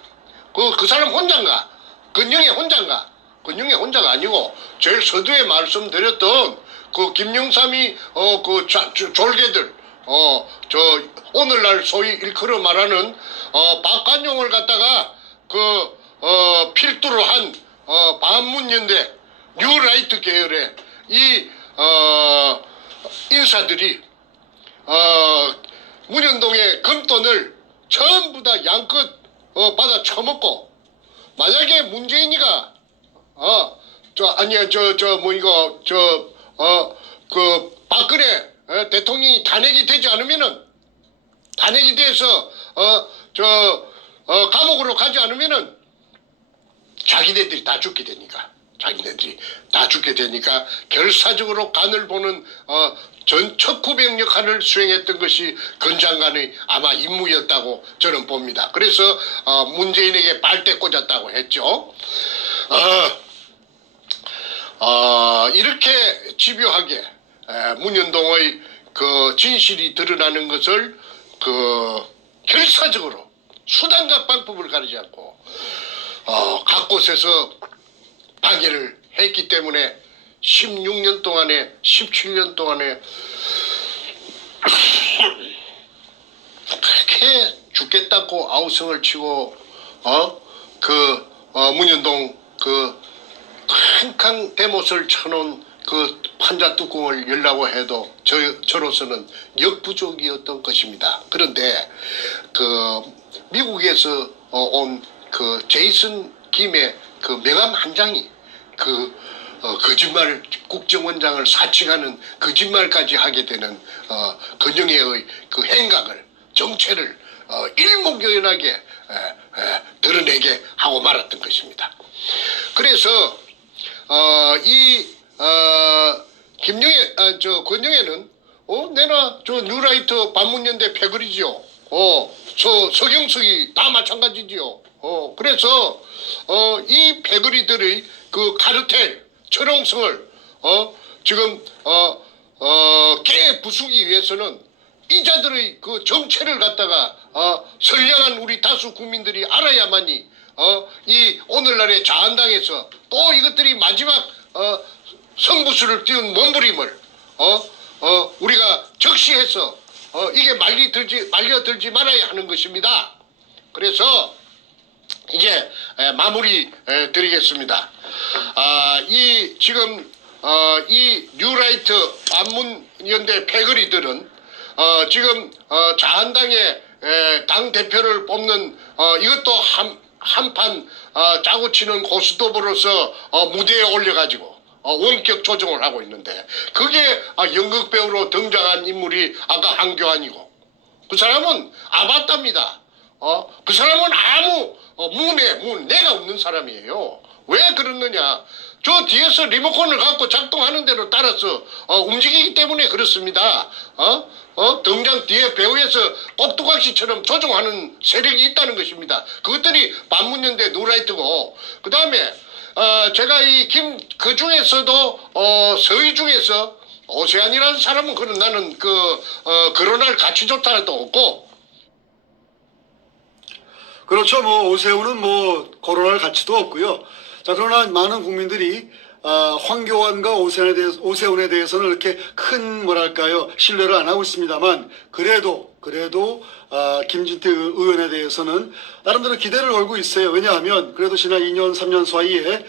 그 사람 혼자인가? 권영애 혼자인가? 권영애 혼자가 아니고 제일 서두에 말씀드렸던 그 김영삼이 졸개들 오늘날 소위 일컬어 말하는 박관용을 갖다가 필두로 한 반문연대 뉴라이트 계열의 이 인사들이 문현동의 금돈을 전부 다 양껏 받아 처먹고 만약에 문재인이가 박근혜 대통령이 탄핵이 되지 않으면은 탄핵이 돼서 감옥으로 가지 않으면은 자기네들이 다 죽게 되니까 결사적으로 간을 보는 전척후병 역할을 수행했던 것이 권 장관의 아마 임무였다고 저는 봅니다. 그래서 문재인에게 빨대 꽂았다고 했죠. 이렇게 집요하게 문현동의 그 진실이 드러나는 것을 결사적으로 수단과 방법을 가리지 않고 각 곳에서 방해를 했기 때문에 16년 동안에 17년 동안에 그렇게 죽겠다고 아우성을 치고 문현동 큰 대못을 쳐놓은 그 판자 뚜껑을 열라고 해도 저로서는 역부족이었던 것입니다. 그런데 미국에서 온 제이슨 김의 명함 한 장이 거짓말 국정원장을 사칭하는 거짓말까지 하게 되는 권영애의 행각을 정체를 일목요연하게 드러내게 하고 말았던 것입니다. 그래서 권영애는 내나 뉴라이트 반문연대 패거리지요. 서경석이 다 마찬가지지요. 그래서 이 패거리들의 그 카르텔 철옹성을 지금 깨 부수기 위해서는 이자들의 그 정체를 갖다가 선량한 우리 다수 국민들이 알아야만이 이 오늘날의 자한당에서 또 이것들이 마지막 성부수를 띄운 몸부림을 우리가 적시해서 이게 말려들지 말아야 하는 것입니다. 그래서 이제 마무리 드리겠습니다. 지금 이 뉴라이트 반문연대 패거리들은 지금 자한당의 당 대표를 뽑는 이것도 한판 짜고 치는 고스톱으로서 무대에 올려가지고 원격 조정을 하고 있는데 그게 연극 배우로 등장한 인물이 아까 한교안이고 그 사람은 아바타입니다. 그 사람은 아무 내가 없는 사람이에요. 왜 그러느냐? 저 뒤에서 리모컨을 갖고 작동하는 대로 따라서 움직이기 때문에 그렇습니다. 등장 뒤에 배우에서 꼭두각시처럼 조종하는 세력이 있다는 것입니다. 그것들이 반문연대 누라이트고 그 다음에 제가 그 중에서도 서희 중에서 오세안이라는 사람은 나는 그런할 가치조차 없고. 그렇죠. 뭐 오세훈은 뭐 거론할 가치도 없고요. 자, 그러나 많은 국민들이 황교안과 오세훈에 대해서는 이렇게 큰 뭐랄까요 신뢰를 안 하고 있습니다만 그래도 김진태 의원에 대해서는 나름대로 기대를 걸고 있어요. 왜냐하면 그래도 지난 2년 3년 사이에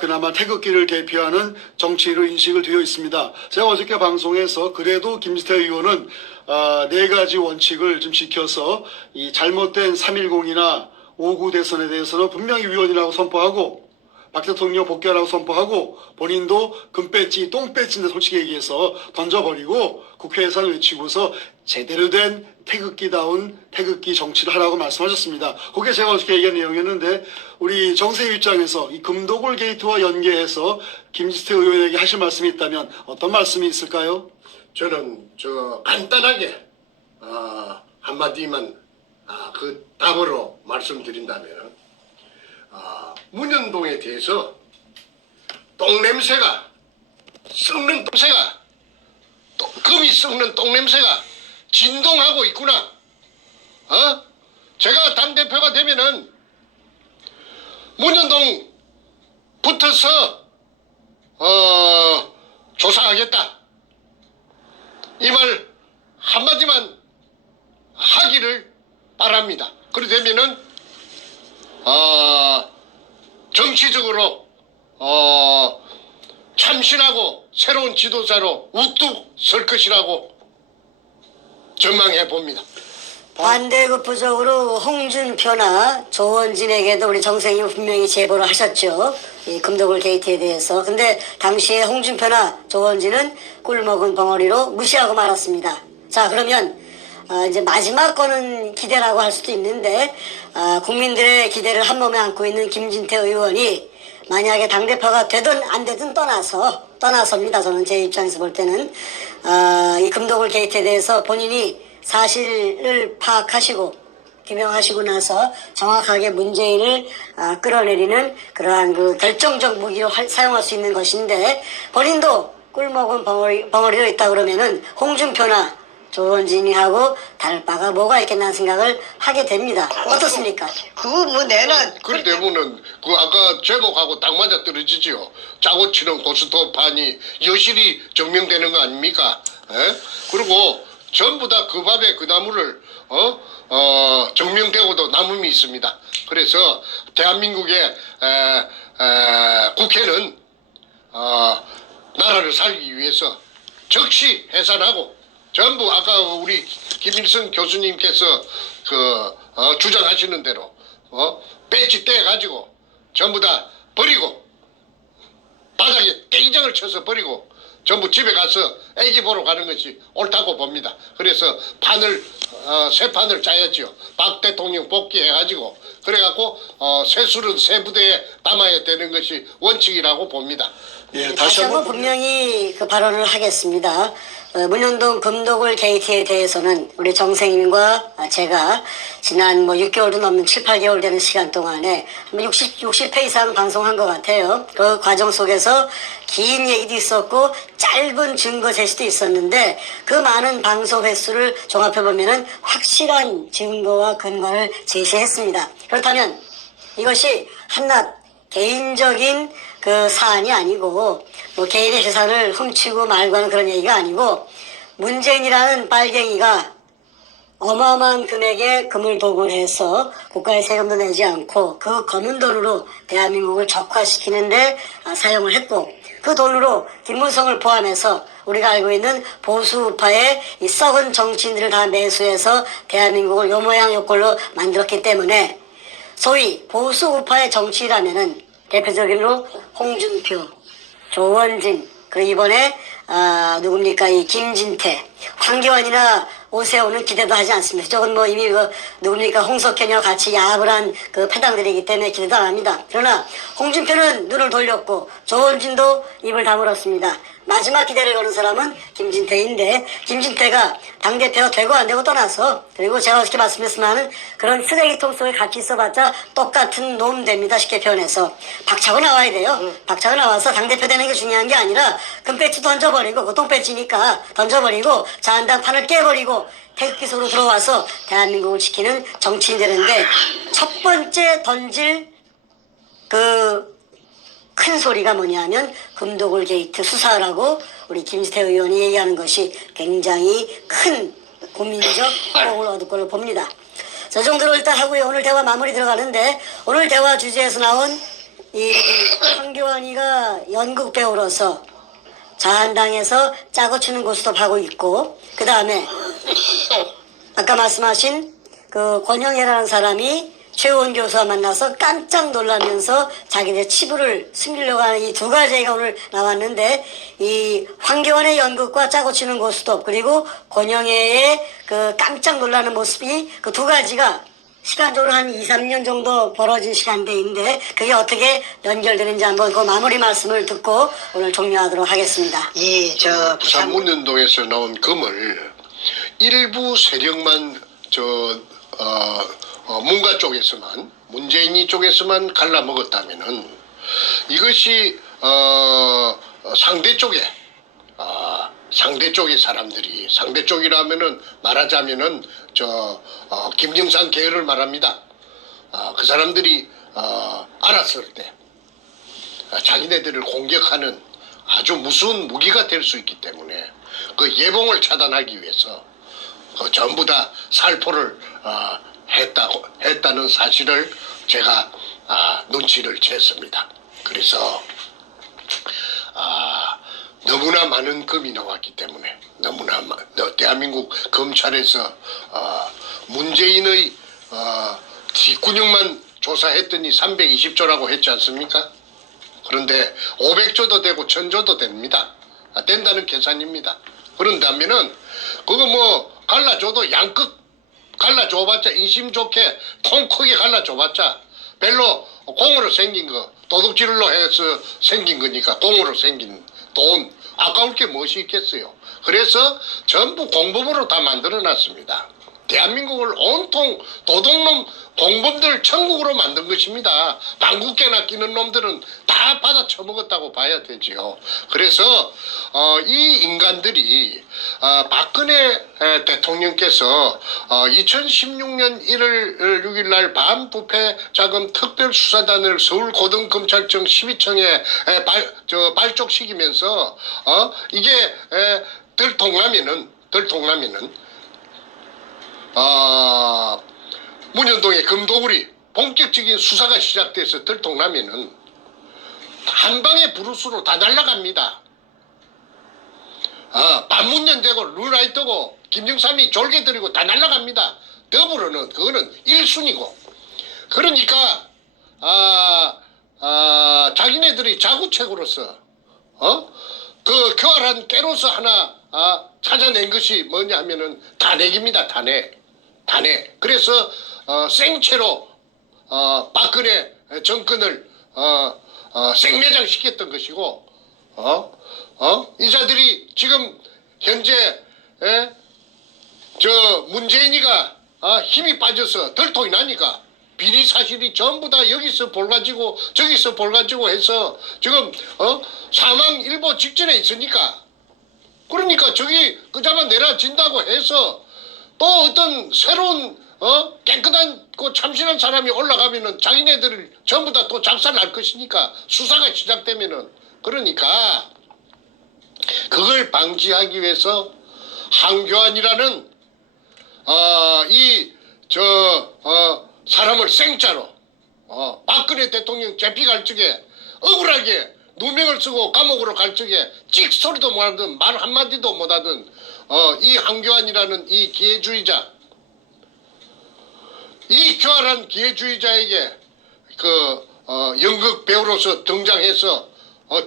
그나마 태극기를 대표하는 정치인으로 인식을 되어 있습니다. 제가 어저께 방송에서 그래도 김진태 의원은 4가지 원칙을 좀 지켜서 이 잘못된 3.10이나 5.9 대선에 대해서는 분명히 위헌이라고 선포하고 박 대통령 복귀하라고 선포하고 본인도 금배지 똥배지인데 솔직히 얘기해서 던져버리고 국회 예산을 외치고서 제대로 된 태극기다운 태극기 정치를 하라고 말씀하셨습니다. 그게 제가 어저께 얘기한 내용이었는데 우리 정세희 입장에서 이 금도골 게이트와 연계해서 김진태 의원에게 하실 말씀이 있다면 어떤 말씀이 있을까요? 저는 간단하게 한마디만 그 답으로 말씀드린다면 문현동에 대해서 똥냄새가 썩는 똥새가 금이 썩는 똥냄새가 진동하고 있구나. 제가 당대표가 되면은 문현동 붙어서 조사하겠다. 이 말 한마디만 하기를 바랍니다. 그러되면은 정치적으로 참신하고 새로운 지도자로 우뚝 설 것이라고 전망해 봅니다. 반대급부적으로 홍준표나 조원진에게도 우리 정세희 분명히 제보를 하셨죠. 이 금도골 게이트에 대해서. 근데 당시에 홍준표나 조원진은 꿀먹은 벙어리로 무시하고 말았습니다. 자, 그러면 이제 마지막 거는 기대라고 할 수도 있는데 국민들의 기대를 한 몸에 안고 있는 김진태 의원이 만약에 당대표가 되든 안 되든 떠나섭니다. 저는 제 입장에서 볼 때는 이 금도골 게이트에 대해서 본인이 사실을 파악하시고 규명하시고 나서 정확하게 문재인을 끌어내리는 그러한 그 결정적 무기로 사용할 수 있는 것인데 본인도 꿀먹은 벙어리로 있다 그러면은 홍준표나 조원진이하고 다를 바가 뭐가 있겠다는 생각을 하게 됩니다. 어떻습니까? 그거 뭐 내나 그리 되면은 아까 제목하고 딱 맞아 떨어지지요. 짜고 치는 고스톱판이 여실히 증명되는 거 아닙니까? 그리고 전부 다 그 밥에 그 나무를 증명되고도 남음이 있습니다. 그래서 대한민국의 국회는 나라를 살기 위해서 즉시 해산하고 전부 아까 우리 김일성 교수님께서 주장하시는 대로 배지 떼가지고 전부 다 버리고 바닥에 떼기장을 쳐서 버리고 전부 집에 가서 애기 보러 가는 것이 옳다고 봅니다. 그래서 새 판을 짜야지요. 박 대통령 복귀해가지고 그래갖고 새술은 새 부대에 담아야 되는 것이 원칙이라고 봅니다. 예, 다시 한번 분명히 그 발언을 하겠습니다. 문현동 금도골 게이트에 대해서는 우리 정생님과 제가 지난 6개월도 넘는 7, 8개월 되는 시간 동안에 60회 이상 방송한 것 같아요. 그 과정 속에서 긴 얘기도 있었고 짧은 증거 제시도 있었는데 그 많은 방송 횟수를 종합해보면 확실한 증거와 근거를 제시했습니다. 그렇다면 이것이 한낱 개인적인 그 사안이 아니고 개인의 재산을 훔치고 말고 하는 그런 얘기가 아니고 문재인이라는 빨갱이가 어마어마한 금액의 금을 도굴해서 국가의 세금도 내지 않고 그 검은 돈으로 대한민국을 적화시키는데 사용을 했고 그 돈으로 김무성을 포함해서 우리가 알고 있는 보수 우파의 이 썩은 정치인들을 다 매수해서 대한민국을 요 모양 요 꼴로 만들었기 때문에 소위 보수 우파의 정치라면은 대표적으로 홍준표, 조원진, 그리고 이번에 누굽니까 이 김진태, 황교안이나 오세훈은 기대도 하지 않습니다. 저건 뭐 이미 누굽니까 홍석현이와 같이 야합을 한 그 패당들이기 때문에 기대도 안 합니다. 그러나 홍준표는 눈을 돌렸고 조원진도 입을 다물었습니다. 마지막 기대를 거는 사람은 김진태인데 김진태가 당대표가 되고 안 되고 떠나서 그리고 제가 어떻게 말씀했으면 그런 쓰레기통 속에 같이 있어봤자 똑같은 놈 됩니다. 쉽게 표현해서 박차고 나와야 돼요. 박차고 나와서 당대표 되는 게 중요한 게 아니라 금배지 던져버리고 그 똥배지니까 던져버리고 자한당판을 깨버리고 태극기 속으로 들어와서 대한민국을 지키는 정치인 되는데 첫 번째 던질 그 큰 소리가 뭐냐면 금도굴 게이트 수사라고 우리 김지태 의원이 얘기하는 것이 굉장히 큰 국민적 호응을 얻을 걸로 봅니다. 저 정도로 일단 하고요. 오늘 대화 마무리 들어가는데 오늘 대화 주제에서 나온 이 황교안이가 연극 배우로서 자한당에서 짜고 치는 고스톱 하고 있고 그 다음에 아까 말씀하신 그 권영애라는 사람이 최우원 교수와 만나서 깜짝 놀라면서 자기네 치부를 숨기려고 하는 이 두 가지가 오늘 나왔는데 이 황교안의 연극과 짜고 치는 고스톱 그리고 권영애의 그 깜짝 놀라는 모습이 그 두 가지가 시간적으로 한 2, 3년 정도 벌어진 시간대인데 그게 어떻게 연결되는지 한번 그 마무리 말씀을 듣고 오늘 종료하도록 하겠습니다. 이저 부산 문현동에서 나온 금을 일부 세력만 문가 쪽에서만 문재인이 쪽에서만 갈라 먹었다면은 이것이 상대 쪽의 사람들이 상대 쪽이라면은 말하자면은 김영삼 계열을 말합니다. 그 사람들이 알았을 때 자기네들을 공격하는 아주 무서운 무기가 될 수 있기 때문에 그 예봉을 차단하기 위해서 전부 다 살포를 했다는 사실을 제가 눈치를 챘습니다. 그래서 너무나 많은 금이 나왔기 때문에 대한민국 검찰에서 문재인의 뒷구녕만 조사했더니 320조라고 했지 않습니까? 그런데 500조도 되고 1000조도 됩니다. 된다는 계산입니다. 그런다면은 그거 뭐 갈라줘도 양끝 갈라줘봤자 인심 좋게 통 크게 갈라줘봤자 별로 공으로 생긴 거 도둑질로 해서 생긴 거니까 공으로 생긴 돈 아까울 게 무엇이 있겠어요. 그래서 전부 공범으로 다 만들어놨습니다. 대한민국을 온통 도둑놈 공범들 천국으로 만든 것입니다. 방귀깨나 끼는 놈들은 다 받아 처먹었다고 봐야 되지요. 그래서 이 인간들이 박근혜 대통령께서 2016년 1월 6일 날 반부패 자금 특별수사단을 서울고등검찰청 12청에 발족시키면서 이게 들통나면은 문현동의 금도굴이 본격적인 수사가 시작돼서 들통나면은 한 방에 브루스로 다 날아갑니다. 반문연되고 룰라이트고 김영삼이 졸개들이고 다 날아갑니다. 더불어는 그거는 1순위고 그러니까 자기네들이 자구책으로서 그 교활한 깨로서 하나 찾아낸 것이 뭐냐 하면은 탄핵입니다. 탄핵. 그래서 생채로 박근혜 정권을 생매장시켰던 것이고 이 자들이 지금 현재 문재인이가 힘이 빠져서 덜통이 나니까 비리 사실이 전부 다 여기서 볼가지고 저기서 볼가지고 해서 지금 사망일보 직전에 있으니까 그러니까 저기 그자만 내려진다고 해서 또 어떤 새로운 깨끗한 그 참신한 사람이 올라가면은 자기네들을 전부 다 또 작살날 것이니까 수사가 시작되면은 그러니까 그걸 방지하기 위해서 황교안이라는 사람을 생짜로 박근혜 대통령 재피갈 적에 억울하게 누명을 쓰고 감옥으로 갈 적에 찍소리도 못하든 말 한마디도 못하든 이 황교안이라는 이 기회주의자 이 교활한 기회주의자에게 연극 배우로서 등장해서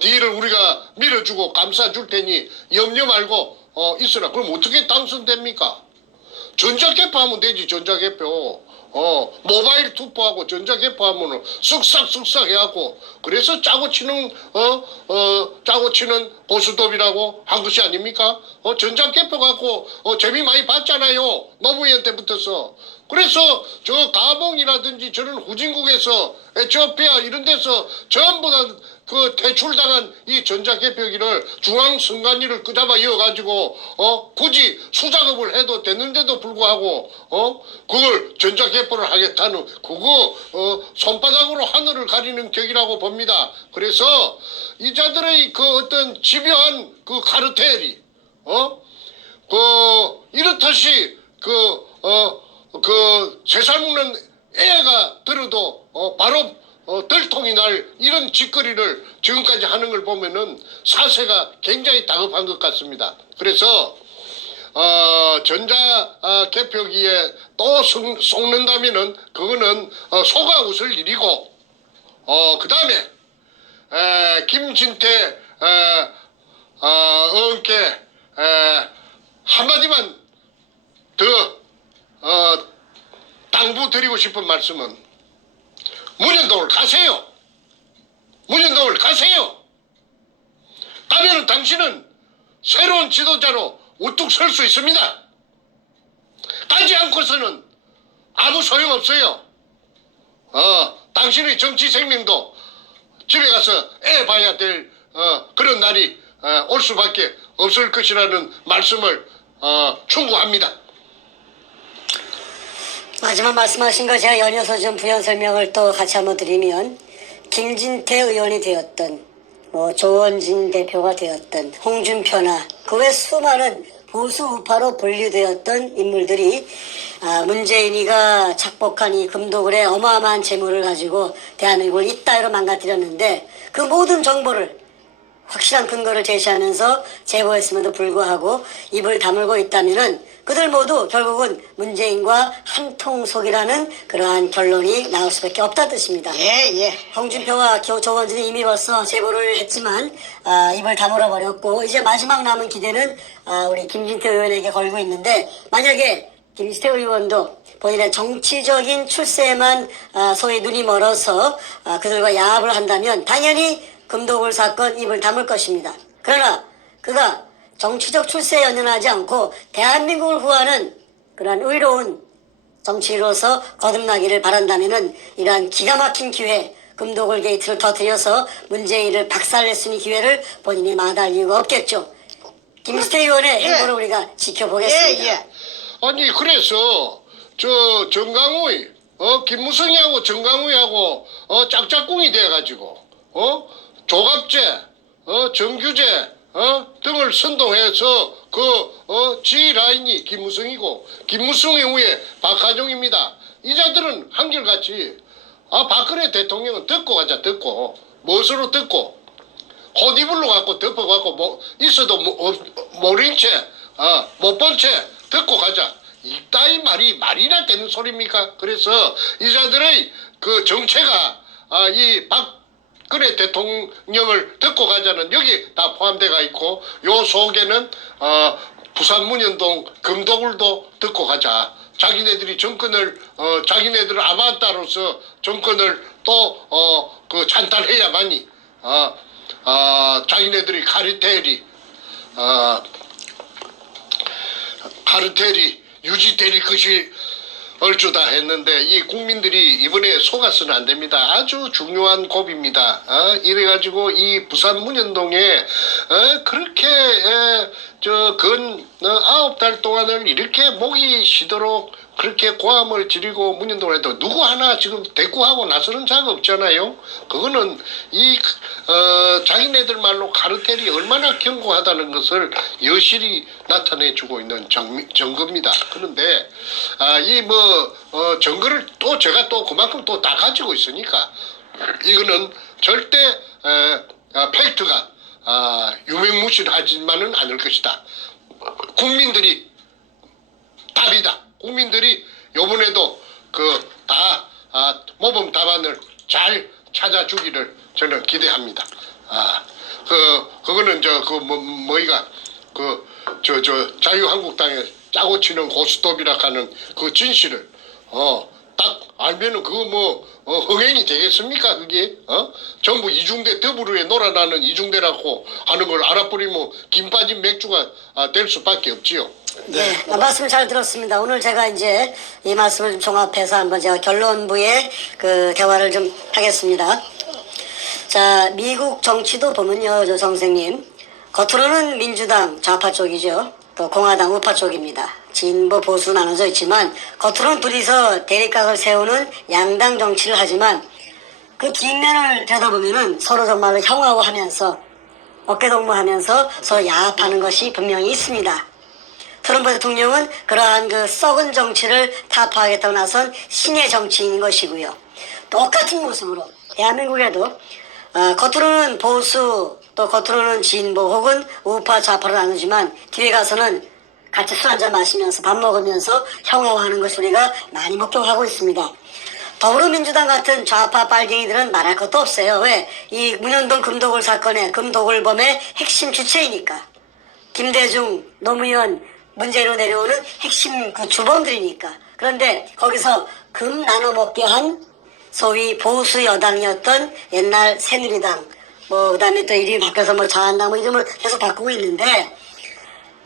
뒤를 우리가 밀어주고 감싸줄 테니 염려 말고 있으라. 그럼 어떻게 당선됩니까? 전자개표하면 되지. 전자개표. 모바일 투표하고 전자개표하면 쓱싹쓱싹 해갖고 그래서 짜고 치는 보수톱이라고 한 것이 아닙니까? 전자개표 갖고 재미 많이 봤잖아요. 노무현한테 붙어서. 그래서 저 가봉이라든지 저런 후진국에서 에티오피아 이런 데서 전부 다 그 퇴출당한 이 전자개표기를 중앙선관위를 끄잡아 이어가지고 굳이 수작업을 해도 되는데도 불구하고 그걸 전자개표를 하겠다는 그거 손바닥으로 하늘을 가리는 격이라고 봅니다. 그래서 이자들의 그 어떤 집요한 그 카르텔이 이렇듯이 세 살 먹는 애가 들어도 바로 들통이 날 이런 짓거리를 지금까지 하는 걸 보면은 사세가 굉장히 다급한 것 같습니다. 그래서 전자개표기에 또 속는다면은 그거는 속아 웃을 일이고 그 다음에 김진태 의원께 한마디만 더 당부드리고 싶은 말씀은 문현동을 가세요. 문현동을 가세요. 가면은 당신은 새로운 지도자로 우뚝 설 수 있습니다. 가지 않고서는 아무 소용없어요. 당신의 정치 생명도 집에 가서 애 봐야 될 그런 날이 올 수밖에 없을 것이라는 말씀을 충고합니다. 마지막 말씀하신 거 제가 연이어서 좀 부연 설명을 또 같이 한번 드리면 김진태 의원이 되었던 조원진 대표가 되었던 홍준표나 그 외 수많은 보수 우파로 분류되었던 인물들이 문재인이가 착복한 이 금도굴의 어마어마한 재물을 가지고 대한민국을 이따위로 망가뜨렸는데 그 모든 정보를 확실한 근거를 제시하면서 제보했음에도 불구하고 입을 다물고 있다면은 그들 모두 결국은 문재인과 한통속이라는 그러한 결론이 나올 수밖에 없다는 뜻입니다. 예. 홍준표와 조원진이 이미 벌써 제보를 했지만 입을 다물어 버렸고 이제 마지막 남은 기대는 우리 김진태 의원에게 걸고 있는데 만약에 김진태 의원도 본인의 정치적인 출세에만 소위 눈이 멀어서 그들과 야합을 한다면 당연히 금도굴 사건 입을 다물 것입니다. 그러나 그가 정치적 출세에 연연하지 않고 대한민국을 구하는 그러한 의로운 정치로서 거듭나기를 바란다면은 이러한 기가 막힌 기회, 금도굴 게이트를 터뜨려서 문재인을 박살낼 수 있는 기회를 본인이 마다할 이유가 없겠죠. 김진태 의원의 행보를 우리가 지켜보겠습니다. 예. 아니 그래서 저 정강훈 김무성이하고 정강훈이하고 짝짝꿍이 돼가지고 조갑제 정규제 등을 선동해서 G 라인이 김무성이고 김무성 이후에 박하종입니다. 이 자들은 한결같이 박근혜 대통령은 듣고 가자. 듣고 무엇으로 듣고 호디블로 갖고 덮어갖고 있어도 모른 채 못 본 채 듣고 가자. 이따위 말이 말이나 되는 소리입니까? 그래서 이 자들의 그 정체가 이 박근혜 대통령을 듣고 가자는 여기 다 포함되어 있고 요 속에는 부산 문현동 금도굴도 듣고 가자. 자기네들이 정권을 자기네들 아바타로서 정권을 또 그 찬탈해야만이 자기네들이 카르텔이 유지될 것이 얼추다 했는데 이 국민들이 이번에 속아서는 안 됩니다. 아주 중요한 고비입니다. 이래가지고 이 부산 문현동에 그렇게 근 9달 동안을 이렇게 목이 쉬도록 그렇게 고함을 지르고 문현동을 해도 누구 하나 지금 대꾸하고 나서는 자가 없잖아요. 그거는 이 자기네들 말로 카르텔이 얼마나 견고하다는 것을 여실히 나타내주고 있는 증거입니다. 그런데 이 증거를 또 제가 또 그만큼 또 다 가지고 있으니까 이거는 절대 팩트가 유명무실하지만은 않을 것이다. 국민들이 답이다. 국민들이 요번에도 다 모범 답안을 잘 찾아주기를 저는 기대합니다. 그거는 뭐이가 자유한국당에 짜고 치는 고스톱이라 하는 그 진실을 딱 알면은 그거 흥행이 되겠습니까 그게? 전부 이중대 더불어에 놀아나는 이중대라고 하는 걸 알아버리면 김 빠진 맥주가 될 수밖에 없지요. 네, 말씀 잘 들었습니다. 오늘 제가 이제 이 말씀을 좀 종합해서 한번 제가 결론부에 그 대화를 좀 하겠습니다. 자, 미국 정치도 보면요, 저 선생님, 겉으로는 민주당 좌파 쪽이죠. 또 공화당 우파 쪽입니다. 진보 보수 나눠져 있지만 겉으로는 둘이서 대립각을 세우는 양당 정치를 하지만 그 뒷면을 들여다보면은 서로 정말로 형하고하면서 어깨동무하면서 서로 야합하는 것이 분명히 있습니다. 트럼프 대통령은 그러한 그 썩은 정치를 타파하겠다고 나선 신의 정치인인 것이고요. 똑같은 모습으로 대한민국에도 겉으로는 보수 또 겉으로는 진보 혹은 우파 좌파로 나누지만 뒤에 가서는 같이 술 한잔 마시면서 밥 먹으면서 형용하는 것을 우리가 많이 목격하고 있습니다. 더불어민주당 같은 좌파 빨갱이들은 말할 것도 없어요. 왜? 이 문현동 금도굴 사건의 금도굴범의 핵심 주체이니까. 김대중, 노무현, 문재인으로 내려오는 핵심 그 주범들이니까. 그런데 거기서 금 나눠 먹게 한 소위 보수 여당이었던 옛날 새누리당, 그다음에 또 이름이 바뀌어서 자한당 이름을 계속 바꾸고 있는데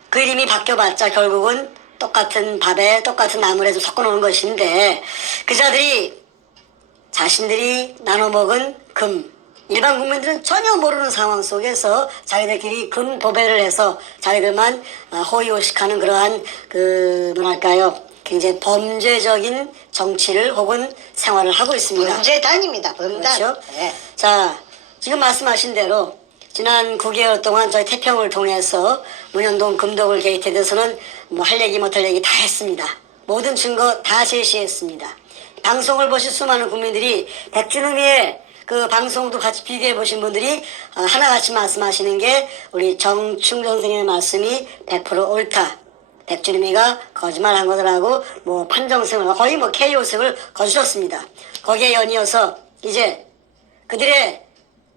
그 이름이 바뀌어봤자 결국은 똑같은 밥에 똑같은 나물에 좀 섞어놓은 것인데 그 자들이 자신들이 나눠먹은 금, 일반 국민들은 전혀 모르는 상황 속에서 자기들끼리 금 도배를 해서 자기들만 호의호식하는 그러한 굉장히 범죄적인 정치를 혹은 생활을 하고 있습니다. 범죄단입니다. 범단. 그렇죠? 네. 자, 지금 말씀하신 대로 지난 9개월 동안 저희 태평을 통해서 문현동 금도굴 게이트에 대해서는 할 얘기 못할 얘기 다 했습니다. 모든 증거 다 제시했습니다. 방송을 보신 수많은 국민들이 백준흠이의 그 방송도 같이 비교해 보신 분들이 하나같이 말씀하시는 게 우리 정충 선생님의 말씀이 100% 옳다. 백준흠이가 거짓말한 거더라고 판정승을 거의 KO승을 거주셨습니다. 거기에 연이어서 이제 그들의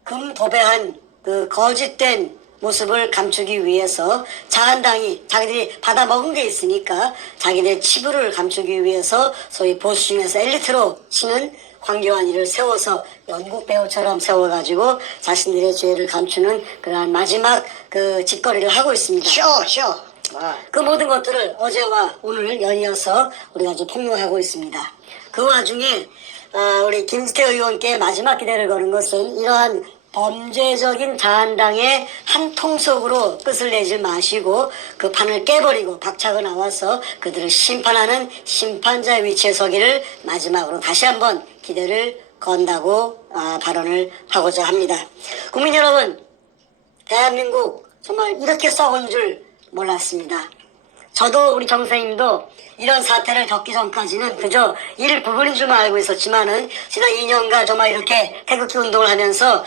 금 도배한 그 거짓된 모습을 감추기 위해서 자한당이 자기들이 받아먹은 게 있으니까 자기들의 치부를 감추기 위해서 소위 보수 중에서 엘리트로 치는 황교안이를 세워서 연극 배우처럼 세워가지고 자신들의 죄를 감추는 그러한 마지막 그 짓거리를 하고 있습니다. 쇼. 그 모든 것들을 어제와 오늘 연이어서 우리가 좀 폭로하고 있습니다. 그 와중에 우리 김지태 의원께 마지막 기대를 거는 것은 이러한 범죄적인 자한당의 한 통속으로 끝을 내지 마시고 그 판을 깨버리고 박차고 나와서 그들을 심판하는 심판자의 위치에 서기를 마지막으로 다시 한번 기대를 건다고 발언을 하고자 합니다. 국민 여러분, 대한민국 정말 이렇게 썩은 줄 몰랐습니다. 저도 우리 정선생님도 이런 사태를 겪기 전까지는 그저 일부분인 줄만 알고 있었지만은 지난 2년간 정말 이렇게 태극기 운동을 하면서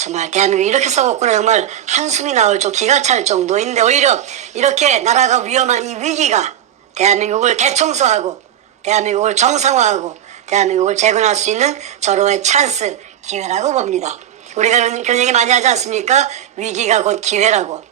정말 대한민국이 이렇게 썩었구나 정말 한숨이 나올 기가 찰 정도인데 오히려 이렇게 나라가 위험한 이 위기가 대한민국을 대청소하고 대한민국을 정상화하고 대한민국을 재건할 수 있는 절호의 찬스, 기회라고 봅니다. 우리가 그런 얘기 많이 하지 않습니까? 위기가 곧 기회라고.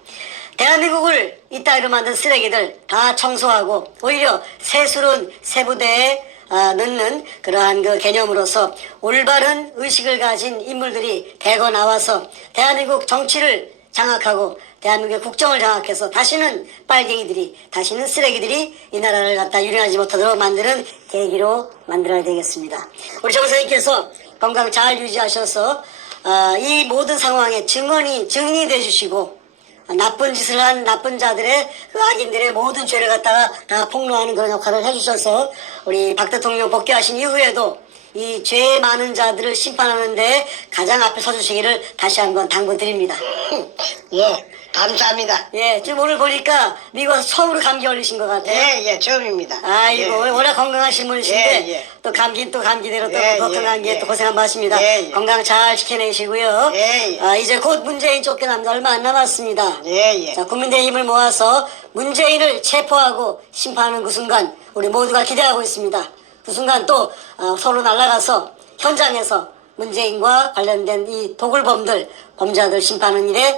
대한민국을 이따위로 만든 쓰레기들 다 청소하고 오히려 새스러운 새부대에 넣는 그러한 그 개념으로서 올바른 의식을 가진 인물들이 대거 나와서 대한민국 정치를 장악하고 대한민국의 국정을 장악해서 다시는 빨갱이들이 다시는 쓰레기들이 이 나라를 갖다 유린하지 못하도록 만드는 계기로 만들어야 되겠습니다. 우리 정 선생님께서 건강 잘 유지하셔서 이 모든 상황에 증인이 되어주시고 나쁜 짓을 한 나쁜 자들의 그 악인들의 모든 죄를 갖다가 다 폭로하는 그런 역할을 해주셔서 우리 박 대통령 복귀하신 이후에도 이 죄 많은 자들을 심판하는데 가장 앞에 서주시기를 다시 한번 당부드립니다. 예, 감사합니다. 예, 지금 오늘 보니까 미국 와서 처음으로 감기 걸리신 것 같아요. 예, 처음입니다. 아이고, 예. 워낙 건강하신 분이신데 예. 또 감기는 또 감기대로 또 예, 걱정한 감기에 예. 또 고생한 바십니다. 예. 건강 잘 지켜내시고요. 예. 이제 곧 문재인 쫓겨납니다. 얼마 안 남았습니다. 예. 자, 국민들의 힘을 모아서 문재인을 체포하고 심판하는 그 순간 우리 모두가 기대하고 있습니다. 그 순간 또 서로 날아가서 현장에서 문재인과 관련된 이 도굴범들, 범죄자들 심판하는 일에